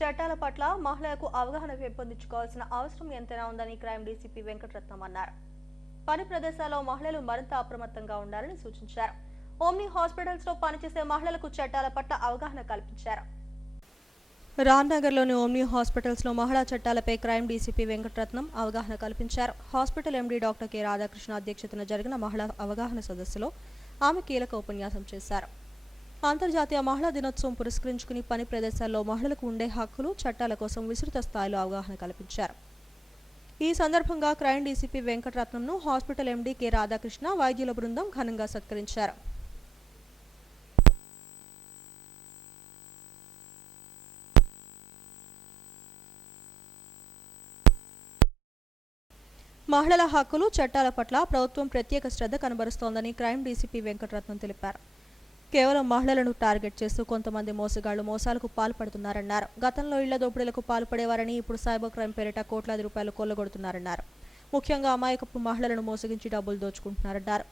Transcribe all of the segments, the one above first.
చట్టాల పట్ల మహిళలకు అవగాహన పెంపొందించుకోవాల్సిన అవసరం ఎంతైనా ఉందని క్రైమ్ డీసీపీ వెంకటరత్నం అన్నారు. పని ప్రదేశాల్లో మహిళలు మరింత అప్రమత్తంగా ఉండాలని సూచించారు. ఓమ్ని హాస్పిటల్స్లో పనిచేసే మహిళలకు చట్టాల పట్ల అవగాహన కల్పించారు. రామ్నగర్లోని ఓమ్ని హాస్పిటల్స్లో మహిళా చట్టాలపై క్రైమ్ డీసీపీ వెంకటరత్నం అవగాహన కల్పించారు. Hospital MD doctor K Radhakrishna అధ్యక్షతన జరిగిన మహిళా అవగాహన సదస్సులో ఆమె కీలక ఉపన్యాసం చేశారు. అంతర్జాతీయ మహిళా దినోత్సవం పురస్కరించుకుని పని ప్రదేశాల్లో మహిళలకు ఉండే హక్కులు చట్టాల కోసం విస్తృత స్థాయిలో అవగాహన కల్పించారు. ఈ సందర్భంగా క్రైమ్ డీసీపీ వెంకటరత్నంను హాస్పిటల్ ఎండీ కె రాధాకృష్ణ వైద్యుల బృందం ఘనంగా సత్కరించారు. మహిళల హక్కులు చట్టాల పట్ల ప్రభుత్వం ప్రత్యేక శ్రద్ధ కనబరుస్తోందని క్రైమ్ డీసీపీ వెంకటరత్నం తెలిపారు. కేవలం మహిళలను టార్గెట్ చేస్తూ కొంతమంది మోసగాళ్ళు మోసాలకు పాల్పడుతున్నారన్నారు. గతంలో ఇళ్ళ దోపిడీలకు పాల్పడేవారని ఇప్పుడు సైబర్ క్రైమ్ పేరిట కోట్లాది రూపాయలు కొల్లగొడుతున్నారన్నారు. ముఖ్యంగా అమాయకపు మహిళలను మోసగించి డబ్బులు దోచుకుంటున్నారన్నారు.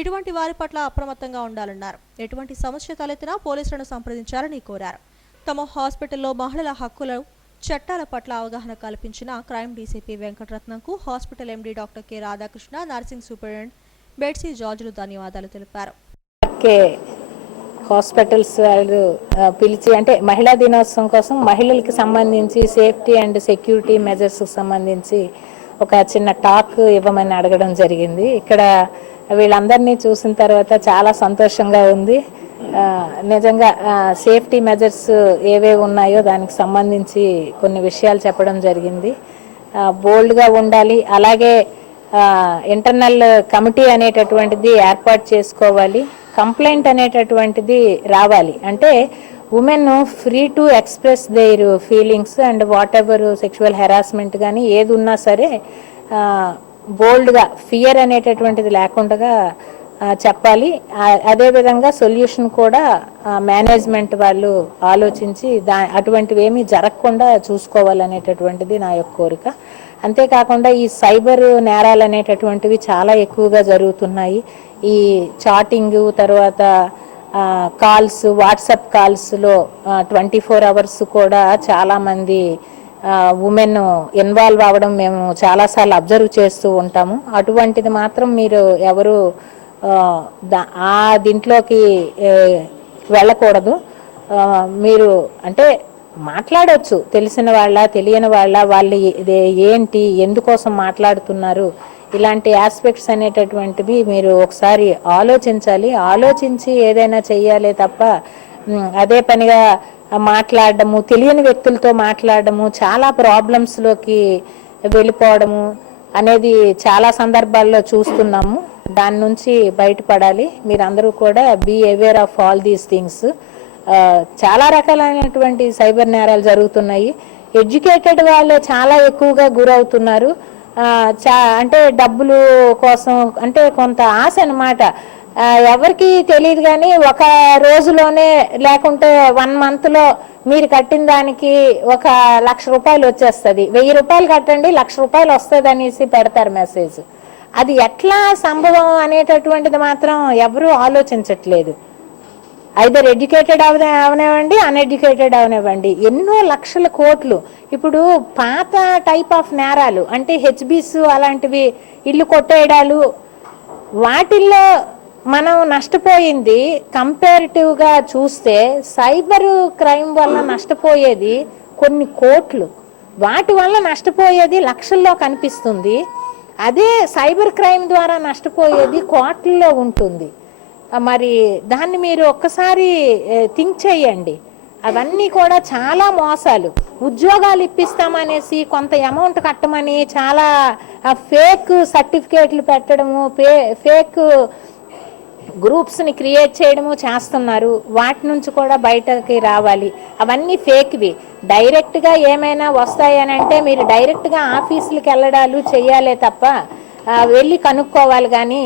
ఇటువంటి వారి పట్ల అప్రమత్తంగా ఉండాలన్నారు. ఎటువంటి సమస్య తలెత్తినా పోలీసులను సంప్రదించాలని కోరారు. తమ హాస్పిటల్లో మహిళల హక్కులు చట్టాల పట్ల అవగాహన కల్పించిన crime DCP వెంకటరత్నంకు hospital MD doctor K Radhakrishna nursing superintendent Betsy జార్జ్లు ధన్యవాదాలు తెలిపారు. హాస్పిటల్స్ వాళ్ళు పిలిచి అంటే మహిళా దినోత్సవం కోసం మహిళలకి సంబంధించి సేఫ్టీ అండ్ సెక్యూరిటీ మెజర్స్కి సంబంధించి ఒక చిన్న టాక్ ఇవ్వమని అడగడం జరిగింది. ఇక్కడ వీళ్ళందరినీ చూసిన తర్వాత చాలా సంతోషంగా ఉంది. నిజంగా సేఫ్టీ మెజర్స్ ఏవేవి ఉన్నాయో దానికి సంబంధించి కొన్ని విషయాలు చెప్పడం జరిగింది. బోల్డ్గా ఉండాలి. అలాగే ఇంటర్నల్ కమిటీ అనేటటువంటిది ఏర్పాటు చేసుకోవాలి. కంప్లైంట్ అనేటటువంటిది రావాలి. అంటే women free to express their feelings and whatever sexual harassment కానీ ఏది ఉన్నా సరే బోల్డ్గా ఫియర్ అనేటటువంటిది లేకుండా చెప్పాలి. అదేవిధంగా సొల్యూషన్ కూడా మేనేజ్మెంట్ వాళ్ళు ఆలోచించి దా అటువంటివి ఏమీ జరగకుండా చూసుకోవాలనేటటువంటిది నా యొక్క కోరిక. అంతేకాకుండా ఈ సైబర్ నేరాలు అనేటటువంటివి చాలా ఎక్కువగా జరుగుతున్నాయి. ఈ చాటింగ్ తర్వాత కాల్స్ వాట్సాప్ కాల్స్లో ట్వంటీ ఫోర్ అవర్స్ కూడా చాలామంది ఉమెన్ ఇన్వాల్వ్ అవ్వడం మేము చాలాసార్లు అబ్జర్వ్ చేస్తూ ఉంటాము. అటువంటిది మాత్రం మీరు ఎవరు ఆ, దా- దీంట్లోకి వెళ్ళకూడదు. మీరు అంటే మాట్లాడవచ్చు తెలిసిన వాళ్ళ తెలియని వాళ్ళ వాళ్ళు ఏంటి ఎందుకోసం మాట్లాడుతున్నారు ఇలాంటి ఆస్పెక్ట్స్ అనేటటువంటివి మీరు ఒకసారి ఆలోచించాలి. ఆలోచించి ఏదైనా చెయ్యాలి తప్ప అదే పనిగా మాట్లాడడము తెలియని వ్యక్తులతో మాట్లాడడము చాలా ప్రాబ్లమ్స్లోకి వెళ్ళిపోవడము అనేది చాలా సందర్భాల్లో చూస్తున్నాము. దాని నుంచి బయటపడాలి. మీరందరూ కూడా be aware of all these things చాలా రకాలైనటువంటి సైబర్ నేరాలు జరుగుతున్నాయి. ఎడ్యుకేటెడ్ వాళ్ళు చాలా ఎక్కువగా గురవుతున్నారు. చా అంటే డబ్బులు కోసం అంటే కొంత ఆశ అనమాట ఎవరికి తెలియదు కానీ ఒక రోజులోనే లేకుంటే వన్ మంత్లో మీరు కట్టిన దానికి ఒక లక్ష రూపాయలు వచ్చేస్తుంది. వెయ్యి రూపాయలు కట్టండి లక్ష రూపాయలు వస్తుంది అనేసి పెడతారు మెసేజ్. అది ఎట్లా సంభవం అనేటటువంటిది మాత్రం ఎవరూ ఆలోచించట్లేదు. ఐదర్ ఎడ్యుకేటెడ్ అవనే అవనివ్వండి అన్ఎడ్యుకేటెడ్ అవనివ్వండి. ఎన్నో లక్షల కోట్లు. ఇప్పుడు పాత టైప్ ఆఫ్ నేరాలు అంటే హెచ్బీస్ అలాంటివి ఇల్లు కొట్టేయడాలు వాటిల్లో మనం నష్టపోయింది కంపారిటివ్గా చూస్తే సైబర్ క్రైమ్ వల్ల నష్టపోయేది కొన్ని కోట్లు. వాటి వల్ల నష్టపోయేది లక్షల్లో కనిపిస్తుంది. అదే సైబర్ క్రైమ్ ద్వారా నష్టపోయేది కోట్లలో ఉంటుంది. మరి దాన్ని మీరు ఒక్కసారి థింక్ చేయండి. అవన్నీ కూడా చాలా మోసాలు. ఉద్యోగాలు ఇప్పిస్తామనేసి కొంత అమౌంట్ కట్టమని చాలా ఫేక్ సర్టిఫికేట్లు పెట్టడము ఫే ఫేక్ గ్రూప్స్ని క్రియేట్ చేయడము చేస్తున్నారు. వాటి నుంచి కూడా బయటకి రావాలి. అవన్నీ ఫేక్వి డైరెక్ట్గా ఏమైనా వస్తాయనంటే మీరు డైరెక్ట్గా ఆఫీసులకు వెళ్ళడాలు చేయాలే తప్ప వెళ్ళి కనుక్కోవాలి కానీ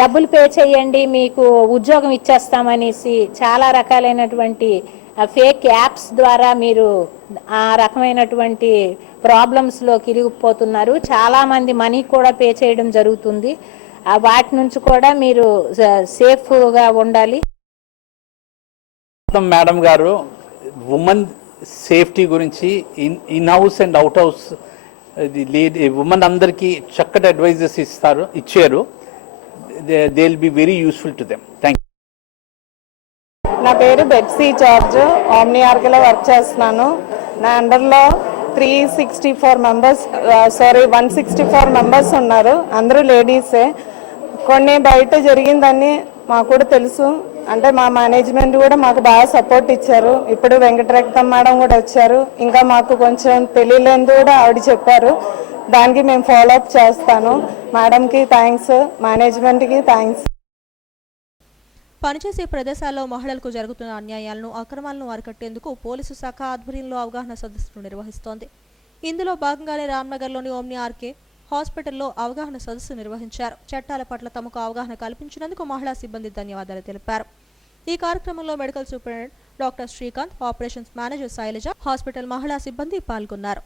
డబ్బులు పే చేయండి మీకు ఉద్యోగం ఇచ్చేస్తామనేసి చాలా రకాలైనటువంటి ఫేక్ యాప్స్ ద్వారా మీరు ఆ రకమైనటువంటి ప్రాబ్లమ్స్లోకి ఇరిగిపోతున్నారు. చాలామంది మనీ కూడా పే చేయడం జరుగుతుంది. ఆ వాటి నుంచి కూడా మీరు సేఫ్గా ఉండాలి. మేడం గారు ఉమెన్ సేఫ్టీ గురించి in in house and out house lady women అందరికీ చక్కటి అడ్వైజెస్ ఇస్తారు ఇచ్చారు. They will be very useful to them thank నా పేరు బెట్సీ జార్జ్ ఆమ్ని ఆర్గలో వర్క్ చేస్తున్నాను. నా అండర్లో three sixty four members sorry one sixty four members ఉన్నారు. అందరూ లేడీసే. కొన్ని బయట జరిగిందని మాకు కూడా తెలుసు. అంటే మా మేనేజ్మెంట్ కూడా మాకు బాగా సపోర్ట్ ఇచ్చారు. ఇప్పుడు వెంకటరక్తం మేడం కూడా వచ్చారు. ఇంకా మాకు కొంచెం తెలియలేదు కూడా ఆవిడ చెప్పారు. దానికి మేము ఫాలో అప్ చేస్తాను. మేడంకి థ్యాంక్స్ మేనేజ్మెంట్కి థ్యాంక్స్ పనిచేసే ప్రదేశాల్లో మహిళలకు జరుగుతున్న అన్యాయాలను అక్రమాలను అరికట్టేందుకు పోలీసు శాఖ ఆధ్వర్యంలో అవగాహన సదస్సును నిర్వహిస్తోంది. ఇందులో భాగంగానే రామ్నగర్లోని ఓమ్ని ఆర్కే హాస్పిటల్లో అవగాహన సదస్సు నిర్వహించారు. చట్టాల పట్ల తమకు అవగాహన కల్పించినందుకు మహిళా సిబ్బంది ధన్యవాదాలు తెలిపారు. ఈ కార్యక్రమంలో medical superintendent doctor Srikanth operations manager Shailaja hospital మహిళా సిబ్బంది పాల్గొన్నారు.